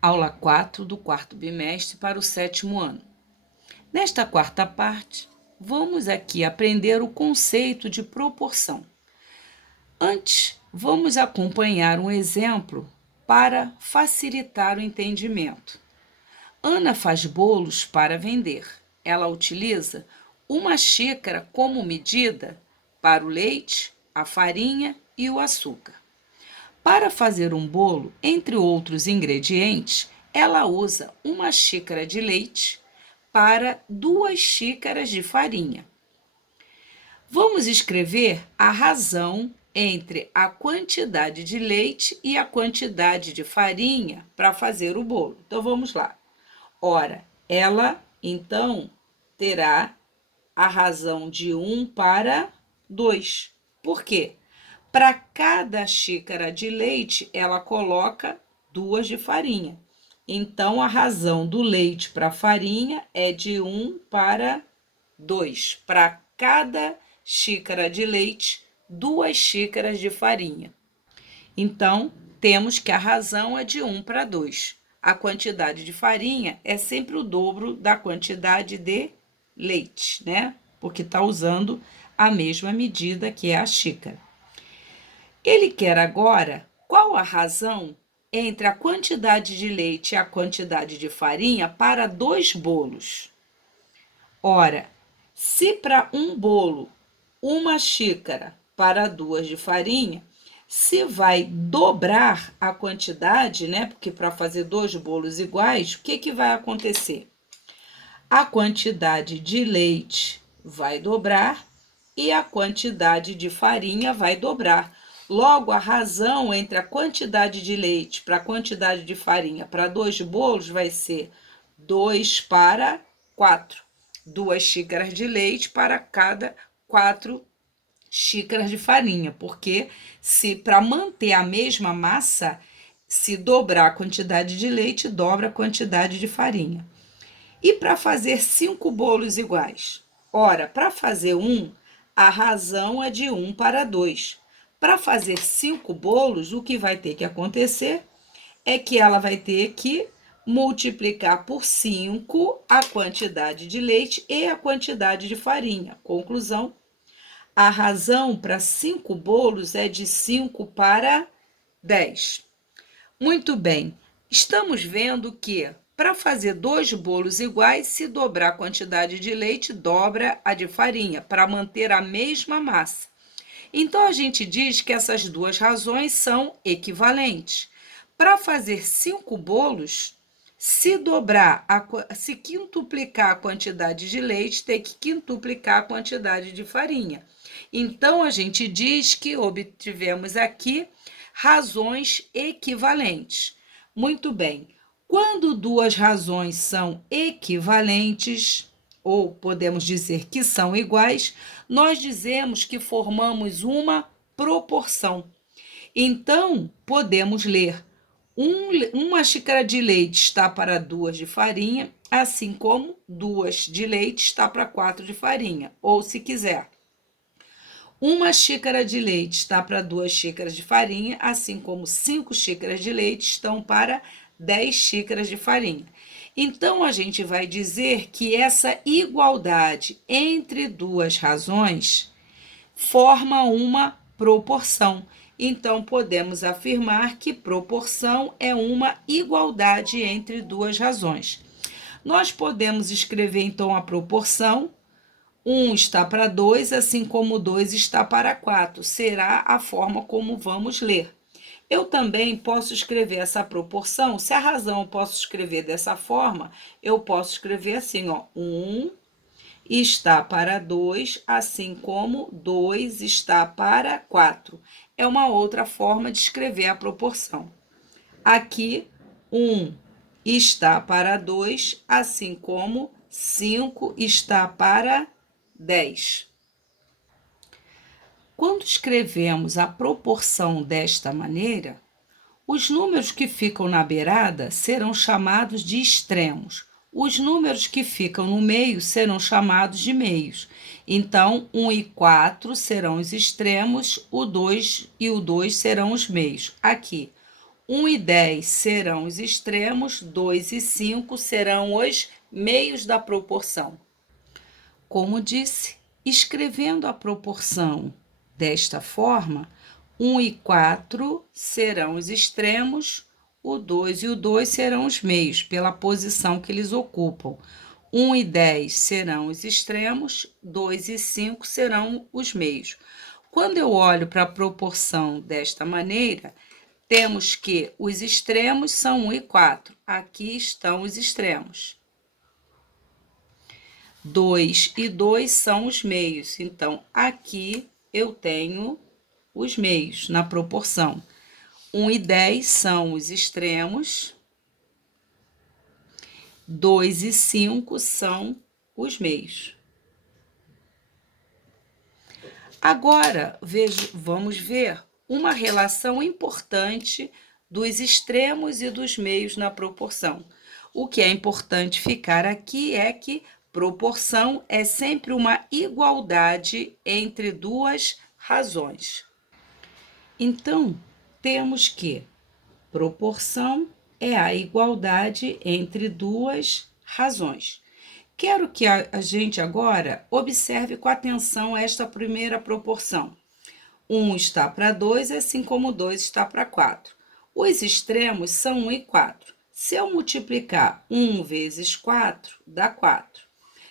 aula 4 do quarto bimestre para o 7º ano. Nesta quarta parte, vamos aqui aprender o conceito de proporção. Antes, vamos acompanhar um exemplo para facilitar o entendimento. Ana faz bolos para vender. Ela utiliza uma xícara como medida para o leite, a farinha e o açúcar. Para fazer um bolo, entre outros ingredientes, ela usa uma xícara de leite para 2 xícaras de farinha. Vamos escrever a razão entre a quantidade de leite e a quantidade de farinha para fazer o bolo. Então, vamos lá. Ora, ela, então, terá a razão de 1 para 2. Por quê? Para cada xícara de leite, ela coloca 2 de farinha. Então, a razão do leite para a farinha é de 1 para 2. Para cada xícara de leite, 2 xícaras de farinha. Então, temos que a razão é de 1 para 2. A quantidade de farinha é sempre o dobro da quantidade de leite, né? Porque está usando a mesma medida que é a xícara. Ele quer agora qual a razão entre a quantidade de leite e a quantidade de farinha para 2 bolos. Ora, se para um bolo, 1 xícara para 2 de farinha, se vai dobrar a quantidade, né? Porque para fazer 2 bolos iguais, o que vai acontecer? A quantidade de leite vai dobrar e a quantidade de farinha vai dobrar. Logo, a razão entre a quantidade de leite para a quantidade de farinha para 2 bolos vai ser 2 para 4. 2 xícaras de leite para cada 4 xícaras de farinha, porque se para manter a mesma massa, se dobrar a quantidade de leite, dobra a quantidade de farinha. E para fazer 5 bolos iguais? Ora, para fazer um, a razão é de 1 para 2. Para fazer 5 bolos, o que vai ter que acontecer é que ela vai ter que multiplicar por 5 a quantidade de leite e a quantidade de farinha. Conclusão, a razão para 5 bolos é de 5 para 10. Muito bem, estamos vendo que para fazer 2 bolos iguais, se dobrar a quantidade de leite, dobra a de farinha, para manter a mesma massa. Então, a gente diz que essas 2 razões são equivalentes. Para fazer 5 bolos, se quintuplicar a quantidade de leite, tem que quintuplicar a quantidade de farinha. Então, a gente diz que obtivemos aqui razões equivalentes. Muito bem. Quando 2 razões são equivalentes, ou podemos dizer que são iguais, nós dizemos que formamos uma proporção. Então, podemos ler: 1 xícara de leite está para 2 de farinha, assim como 2 de leite está para 4 de farinha. Ou, se quiser, 1 xícara de leite está para 2 xícaras de farinha, assim como 5 xícaras de leite estão para 10 xícaras de farinha. Então, a gente vai dizer que essa igualdade entre 2 razões forma uma proporção. Então, podemos afirmar que proporção é uma igualdade entre 2 razões. Nós podemos escrever, então, a proporção: 1 está para 2, assim como 2 está para 4. Será a forma como vamos ler. Eu também posso escrever essa proporção, se a razão eu posso escrever dessa forma, eu posso escrever assim, ó, 1 está para 2, assim como 2 está para 4. É uma outra forma de escrever a proporção. Aqui, 1 está para 2, assim como 5 está para 10. Quando escrevemos a proporção desta maneira, os números que ficam na beirada serão chamados de extremos. Os números que ficam no meio serão chamados de meios. Então, 1 e 4 serão os extremos, o 2 e o 2 serão os meios. Aqui, 1 e 10 serão os extremos, 2 e 5 serão os meios da proporção. Como disse, escrevendo a proporção desta forma, 1 e 4 serão os extremos, o 2 e o 2 serão os meios, pela posição que eles ocupam. 1 e 10 serão os extremos, 2 e 5 serão os meios. Quando eu olho para a proporção desta maneira, temos que os extremos são 1 e 4. Aqui estão os extremos. 2 e 2 são os meios. Então, aqui eu tenho os meios na proporção. 1 e 10 são os extremos. 2 e 5 são os meios. Agora, vamos ver uma relação importante dos extremos e dos meios na proporção. O que é importante ficar aqui é que proporção é sempre uma igualdade entre duas razões. Então, temos que proporção é a igualdade entre duas razões. Quero que a gente agora observe com atenção esta primeira proporção. 1 está para 2, assim como 2 está para 4. Os extremos são 1 e 4. Se eu multiplicar 1 vezes 4, dá 4.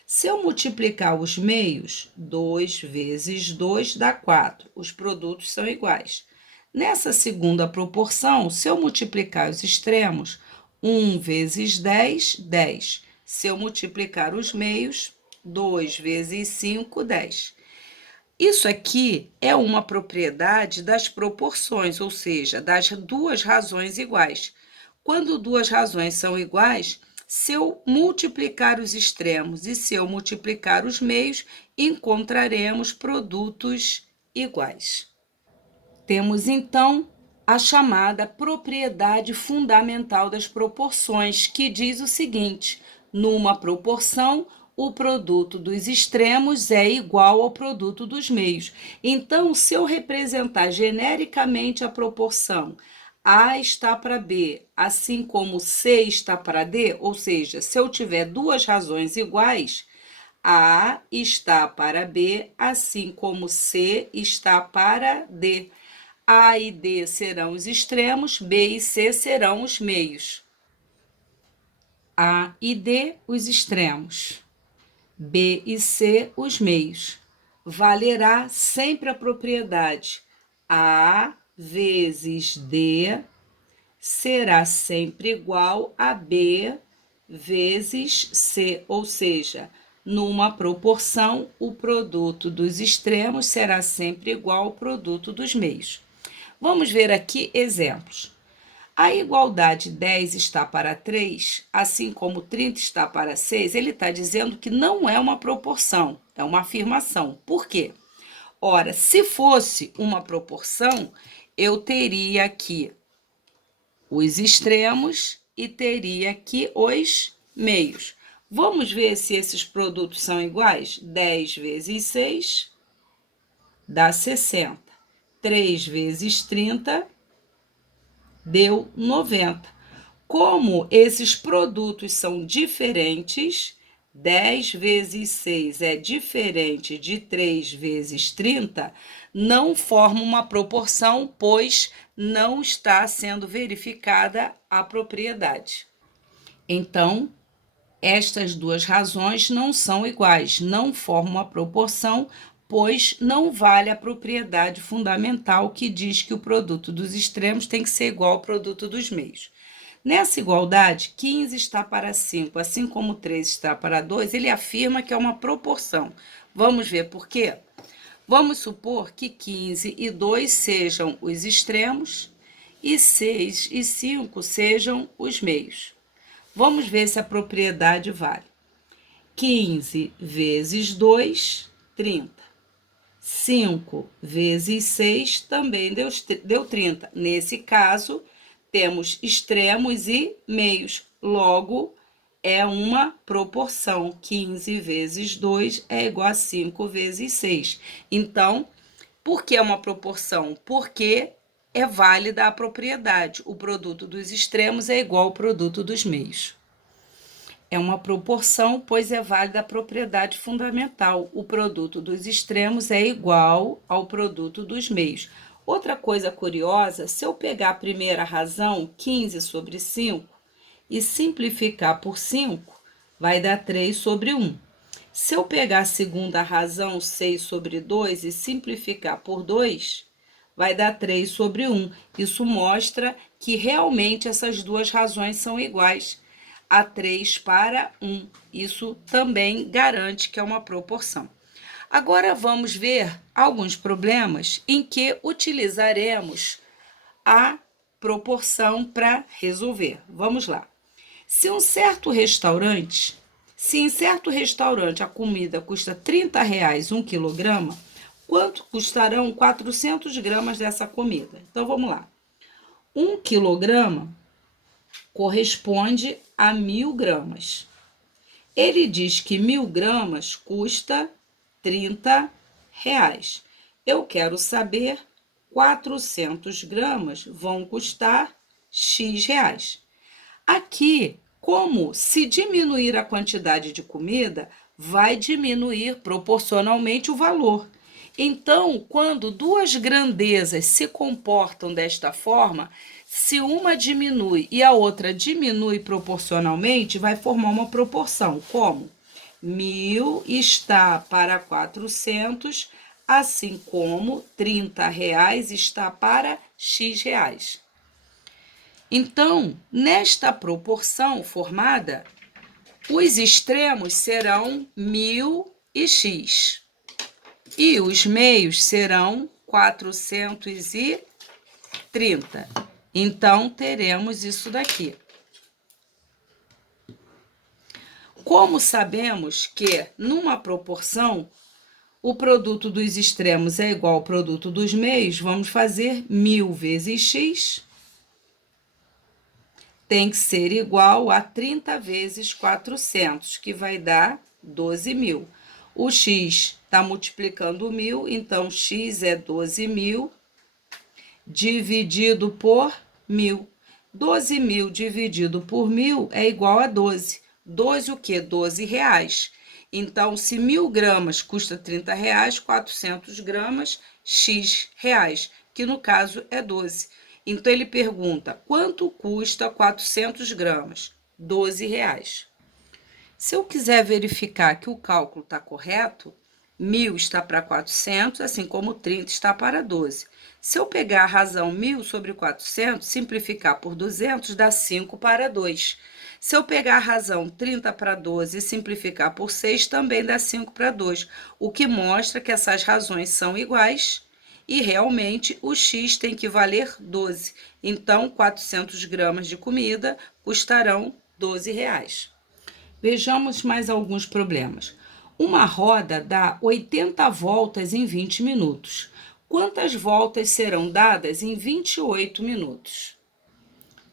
Se eu multiplicar os meios, 2 vezes 2 dá 4. Os produtos são iguais. Nessa segunda proporção, se eu multiplicar os extremos, 1 vezes 10, 10. Se eu multiplicar os meios, 2 vezes 5, 10. Isso aqui é uma propriedade das proporções, ou seja, das duas razões iguais. Quando duas razões são iguais, se eu multiplicar os extremos e se eu multiplicar os meios, encontraremos produtos iguais. Temos, então, a chamada propriedade fundamental das proporções, que diz o seguinte: numa proporção, o produto dos extremos é igual ao produto dos meios. Então, se eu representar genericamente a proporção A está para B, assim como C está para D, ou seja, se eu tiver duas razões iguais, A está para B, assim como C está para D. A e D serão os extremos, B e C serão os meios. A e D, os extremos. B e C, os meios. Valerá sempre a propriedade A vezes D será sempre igual a B vezes C, ou seja, numa proporção, o produto dos extremos será sempre igual ao produto dos meios. Vamos ver aqui exemplos. A igualdade 10 está para 3, assim como 30 está para 6, ele está dizendo que não é uma proporção, é uma afirmação. Por quê? Ora, se fosse uma proporção, eu teria aqui os extremos e teria aqui os meios. Vamos ver se esses produtos são iguais? 10 vezes 6 dá 60. 3 vezes 30 deu 90. Como esses produtos são diferentes, 10 vezes 6 é diferente de 3 vezes 30, não forma uma proporção, pois não está sendo verificada a propriedade. Então, estas duas razões não são iguais, não formam uma proporção, pois não vale a propriedade fundamental que diz que o produto dos extremos tem que ser igual ao produto dos meios. Nessa igualdade, 15 está para 5, assim como 3 está para 2, ele afirma que é uma proporção. Vamos ver por quê? Vamos supor que 15 e 2 sejam os extremos e 6 e 5 sejam os meios. Vamos ver se a propriedade vale. 15 vezes 2, 30. 5 vezes 6 também deu 30. Nesse caso, temos extremos e meios. Logo, é uma proporção. 15 vezes 2 é igual a 5 vezes 6. Então, por que é uma proporção? Porque é válida a propriedade. O produto dos extremos é igual ao produto dos meios. É uma proporção, pois é válida a propriedade fundamental. O produto dos extremos é igual ao produto dos meios. Outra coisa curiosa, se eu pegar a primeira razão, 15 sobre 5, e simplificar por 5, vai dar 3 sobre 1. Se eu pegar a segunda razão, 6 sobre 2, e simplificar por 2, vai dar 3 sobre 1. Isso mostra que realmente essas duas razões são iguais a 3 para 1. Isso também garante que é uma proporção. Agora vamos ver alguns problemas em que utilizaremos a proporção para resolver. Vamos lá. Se em certo restaurante a comida custa R$ 30 1 quilograma, quanto custarão 400 gramas dessa comida? Então vamos lá. 1 quilograma corresponde a 1.000 gramas. Ele diz que 1.000 gramas custa R$ 30. Eu quero saber 400 gramas vão custar X reais. Aqui, como se diminuir a quantidade de comida, vai diminuir proporcionalmente o valor. Então, quando duas grandezas se comportam desta forma, se uma diminui e a outra diminui proporcionalmente, vai formar uma proporção. Como? 1.000 está para 400, assim como R$ 30 está para X reais. Então, nesta proporção formada, os extremos serão 1.000 e X. E os meios serão 430. Então, teremos isso daqui. Como sabemos que, numa proporção, o produto dos extremos é igual ao produto dos meios, vamos fazer 1.000 vezes X tem que ser igual a 30 vezes 400, que vai dar 12.000. O X está multiplicando 1.000, então X é 12.000 dividido por 1.000. 12.000 dividido por 1.000 é igual a 12. 12 o quê? 12 reais. Então, se 1.000 gramas custa 30 reais, 400 gramas, X reais, que no caso é 12. Então, ele pergunta, quanto custa 400 gramas? 12 reais. Se eu quiser verificar que o cálculo está correto, 1.000 está para 400, assim como 30 está para 12. Se eu pegar a razão 1.000 sobre 400, simplificar por 200, dá 5 para 2. Se eu pegar a razão 30 para 12 e simplificar por 6, também dá 5 para 2, o que mostra que essas razões são iguais e realmente o X tem que valer 12. Então, 400 gramas de comida custarão 12 reais. Vejamos mais alguns problemas. Uma roda dá 80 voltas em 20 minutos. Quantas voltas serão dadas em 28 minutos?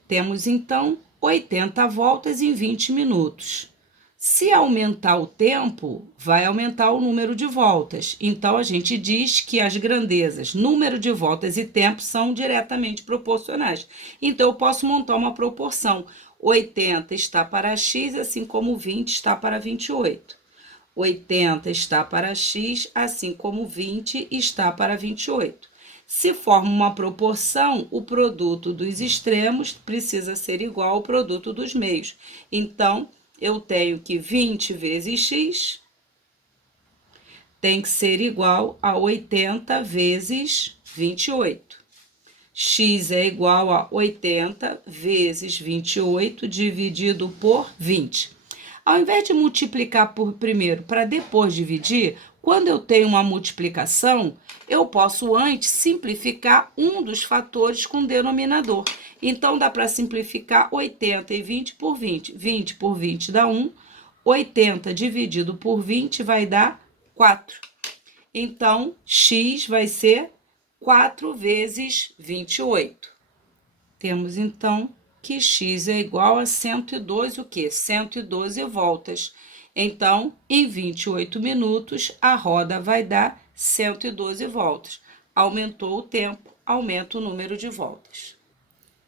Temos, então, 80 voltas em 20 minutos. Se aumentar o tempo, vai aumentar o número de voltas. Então, a gente diz que as grandezas, número de voltas e tempo são diretamente proporcionais. Então, eu posso montar uma proporção. 80 está para X, assim como 20 está para 28. 80 está para X, assim como 20 está para 28. Se forma uma proporção, o produto dos extremos precisa ser igual ao produto dos meios. Então, eu tenho que 20 vezes X tem que ser igual a 80 vezes 28. X é igual a 80 vezes 28 dividido por 20. Ao invés de multiplicar por primeiro para depois dividir, quando eu tenho uma multiplicação, eu posso antes simplificar um dos fatores com denominador. Então, dá para simplificar 80 e 20 por 20. 20 por 20 dá 1. 80 dividido por 20 vai dar 4. Então, X vai ser 4 vezes 28. Temos, então, que X é igual a 112, o quê? 112 voltas. Então, em 28 minutos, a roda vai dar 112 voltas. Aumentou o tempo, aumenta o número de voltas.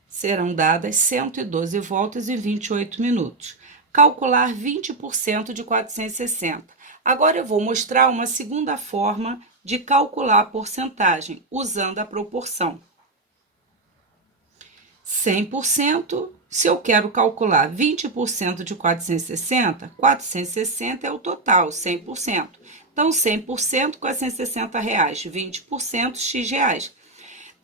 Serão dadas 112 voltas em 28 minutos. Calcular 20% de 460. Agora eu vou mostrar uma segunda forma de calcular a porcentagem, usando a proporção. 100%, se eu quero calcular 20% de 460, 460 é o total, 100%. Então, 100%, R$ 460, 20%, X reais.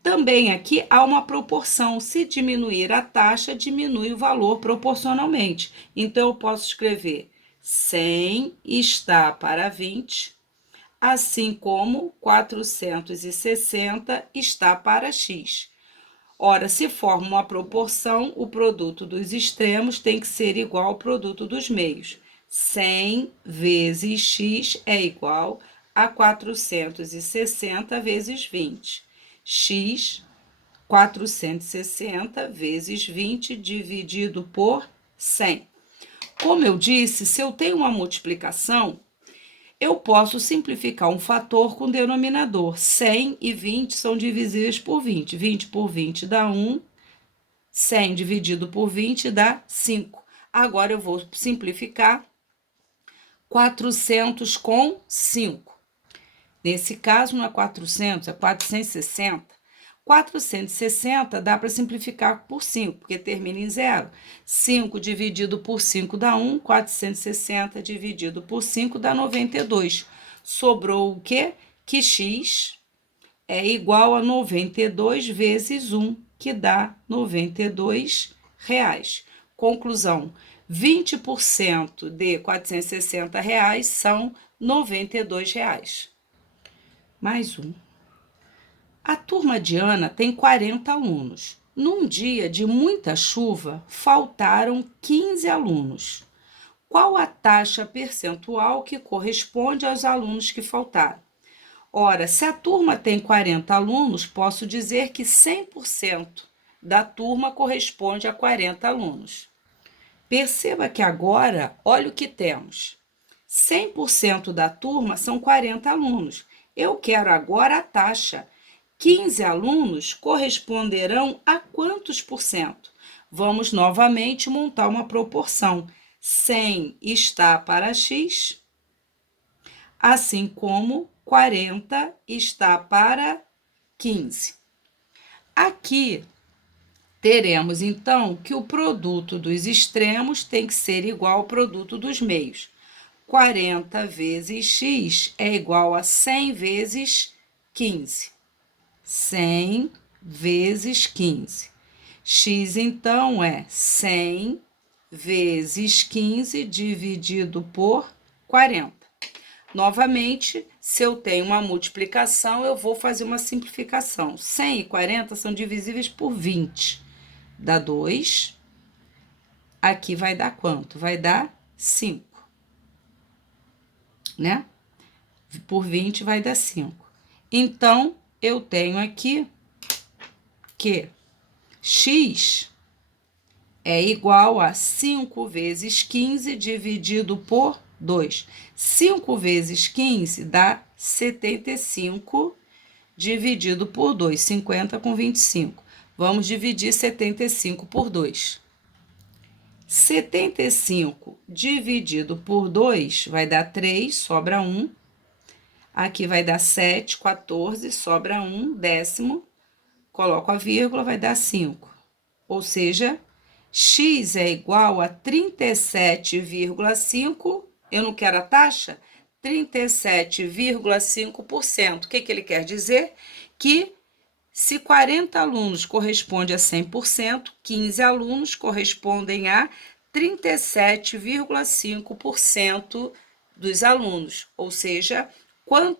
Também aqui há uma proporção, se diminuir a taxa, diminui o valor proporcionalmente. Então, eu posso escrever 100 está para 20, assim como 460 está para X. Ora, se forma uma proporção, o produto dos extremos tem que ser igual ao produto dos meios. 100 vezes x é igual a 460 vezes 20. X, 460 vezes 20 dividido por 100. Como eu disse, se eu tenho uma multiplicação, eu posso simplificar um fator com denominador. 100 e 20 são divisíveis por 20. 20 por 20 dá 1. 100 dividido por 20 dá 5. Agora eu vou simplificar 400 com 5. Nesse caso, não é 400, é 460. 460 dá para simplificar por 5, porque termina em 0. 5 dividido por 5 dá 1, 460 dividido por 5 dá 92. Sobrou o quê? Que x é igual a 92 vezes 1, que dá 92 reais. Conclusão, 20% de 460 reais são 92 reais. Mais um. A turma de Ana tem 40 alunos. Num dia de muita chuva, faltaram 15 alunos. Qual a taxa percentual que corresponde aos alunos que faltaram? Ora, se a turma tem 40 alunos, posso dizer que 100% da turma corresponde a 40 alunos. Perceba que agora, olha o que temos. 100% da turma são 40 alunos. Eu quero agora a taxa. 15 alunos corresponderão a quantos por cento? Vamos novamente montar uma proporção. 100 está para x, assim como 40 está para 15. Aqui teremos, então, que o produto dos extremos tem que ser igual ao produto dos meios. 40 vezes x é igual a 100 vezes 15. 100 vezes 15. X, então, é 100 vezes 15 dividido por 40. Novamente, se eu tenho uma multiplicação, eu vou fazer uma simplificação. 100 e 40 são divisíveis por 20. Dá 2. Aqui vai dar quanto? Vai dar 5. Né? Por 20 vai dar 5. Então, eu tenho aqui que x é igual a 5 vezes 15 dividido por 2. 5 vezes 15 dá 75 dividido por 2, 50 com 25. Vamos dividir 75 por 2. 75 dividido por 2 vai dar 3, sobra 1. Aqui vai dar 7, 14, sobra 1, décimo. Coloco a vírgula, vai dar 5. Ou seja, x é igual a 37,5. Eu não quero a taxa? 37,5%. O que ele quer dizer? Que se 40 alunos corresponde a 100%, 15 alunos correspondem a 37,5% dos alunos. Ou seja, qual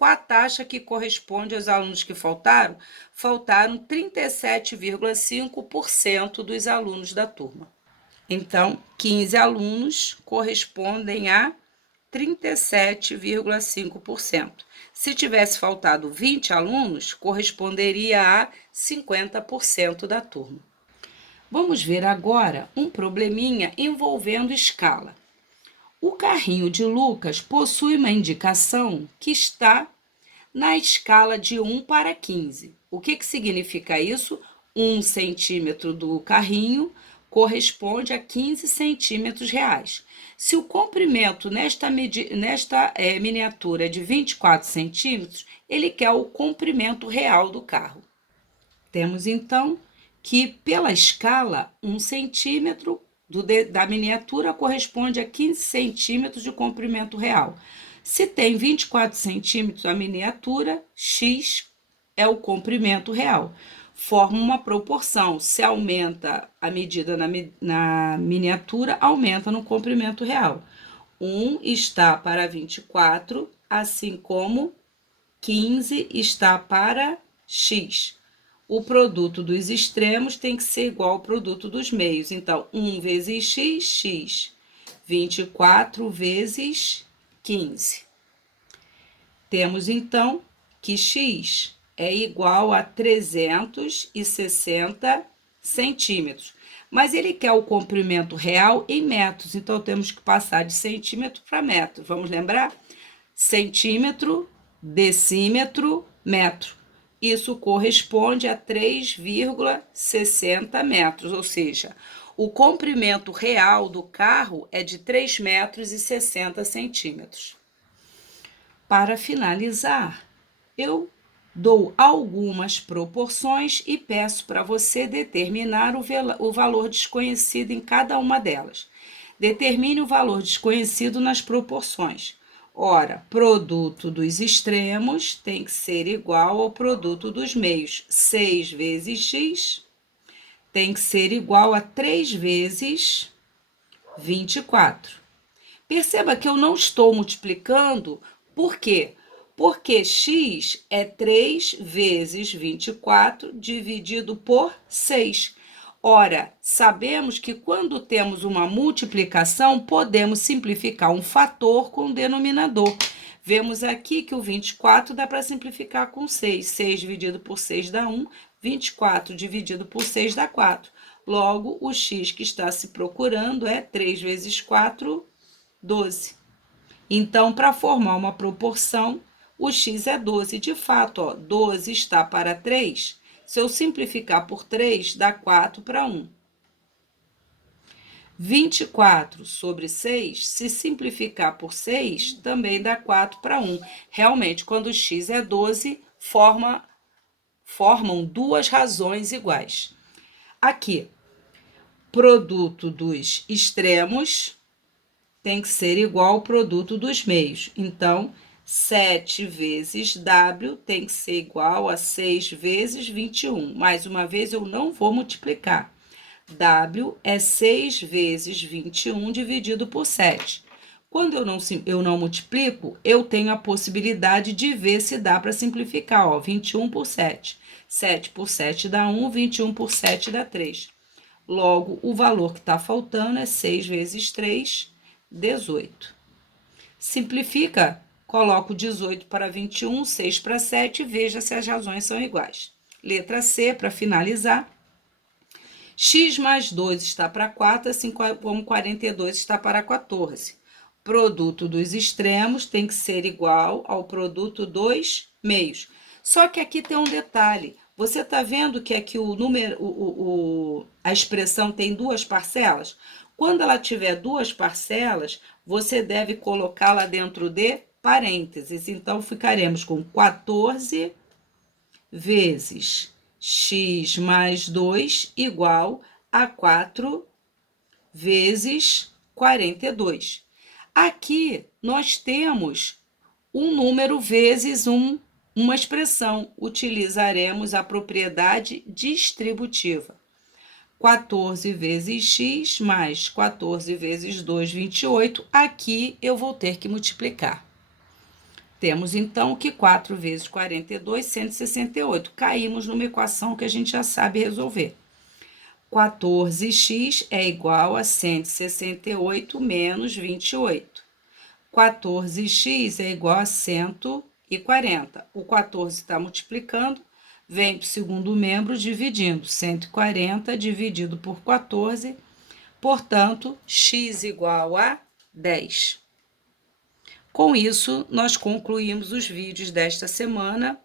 a taxa que corresponde aos alunos que faltaram? Faltaram 37,5% dos alunos da turma. Então, 15 alunos correspondem a 37,5%. Se tivesse faltado 20 alunos, corresponderia a 50% da turma. Vamos ver agora um probleminha envolvendo escala. O carrinho de Lucas possui uma indicação que está na escala de 1 para 15. O que significa isso? 1 centímetro do carrinho corresponde a 15 centímetros reais. Se o comprimento nesta miniatura é de 24 centímetros, ele quer o comprimento real do carro. Temos então que, pela escala, 1 centímetro da miniatura corresponde a 15 centímetros de comprimento real. Se tem 24 centímetros a miniatura, x é o comprimento real. Forma uma proporção. Se aumenta a medida na miniatura, aumenta no comprimento real. 1 está para 24, assim como 15 está para x. O produto dos extremos tem que ser igual ao produto dos meios. Então, 1 vezes x, x. 24 vezes 15. Temos, então, que x é igual a 360 centímetros. Mas ele quer o comprimento real em metros, então temos que passar de centímetro para metro. Vamos lembrar? Centímetro, decímetro, metro. Isso corresponde a 3,60 metros, ou seja, o comprimento real do carro é de 3 metros e 60 centímetros. Para finalizar, eu dou algumas proporções e peço para você determinar o valor desconhecido em cada uma delas. Determine o valor desconhecido nas proporções. Ora, produto dos extremos tem que ser igual ao produto dos meios. 6 vezes x tem que ser igual a 3 vezes 24. Perceba que eu não estou multiplicando, por quê? Porque x é 3 vezes 24 dividido por 6. Ora, sabemos que quando temos uma multiplicação, podemos simplificar um fator com o denominador. Vemos aqui que o 24 dá para simplificar com 6. 6 dividido por 6 dá 1, 24 dividido por 6 dá 4. Logo, o x que está se procurando é 3 vezes 4, 12. Então, para formar uma proporção, o x é 12. De fato, ó, 12 está para 3. Se eu simplificar por 3, dá 4 para 1. 24 sobre 6, se simplificar por 6, também dá 4 para 1. Realmente, quando o x é 12, formam duas razões iguais. Aqui, produto dos extremos tem que ser igual ao produto dos meios. Então, 7 vezes W tem que ser igual a 6 vezes 21. Mais uma vez, eu não vou multiplicar. W é 6 vezes 21 dividido por 7. Quando eu não multiplico, eu tenho a possibilidade de ver se dá para simplificar. Ó, 21 por 7. 7 por 7 dá 1, 21 por 7 dá 3. Logo, o valor que está faltando é 6 vezes 3, 18. Simplifica, coloco 18 para 21, 6 para 7 e veja se as razões são iguais. Letra C, para finalizar. X mais 2 está para 4, assim como 42 está para 14. Produto dos extremos tem que ser igual ao produto dos meios. Só que aqui tem um detalhe. Você está vendo que aqui a expressão tem duas parcelas? Quando ela tiver duas parcelas, você deve colocá-la dentro de parênteses. Então, ficaremos com 14 vezes x mais 2 igual a 4 vezes 42. Aqui, nós temos um número vezes uma expressão. Utilizaremos a propriedade distributiva. 14 vezes x mais 14 vezes 2, 28. Aqui eu vou ter que multiplicar. Temos, então, que 4 vezes 42, 168. Caímos numa equação que a gente já sabe resolver. 14x é igual a 168 menos 28. 14x é igual a 140. O 14 está multiplicando, vem para o segundo membro dividindo. 140 dividido por 14, portanto, x igual a 10. Com isso, nós concluímos os vídeos desta semana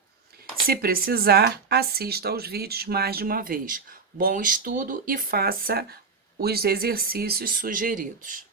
Se precisar, assista aos vídeos mais de uma vez. Bom estudo e faça os exercícios sugeridos.